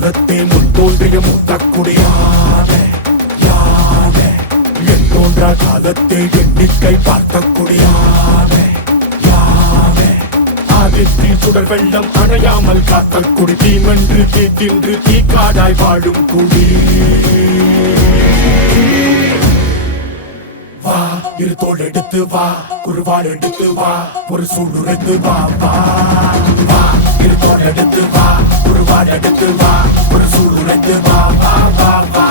காலத்தே முன் தோன்றிய மூத்தக்குடியான யான என் தோன்றா காலத்தே எண்ணிக்கை பார்த்தக்குடியான யானே. ஆதித்தில் சுடர் வெள்ளம் அணையாமல் காத்தல் குடி தீமன்று தீத்தின்று தீக்காடாய் வாழும் குடி. வா இரு தோல் எடுத்து வா குருவால் எடுத்து வா ஒரு சூடுரைத்து வா வா. எடுத்து வா குருவாள் எடுத்து ஒரு வா வா வா வா.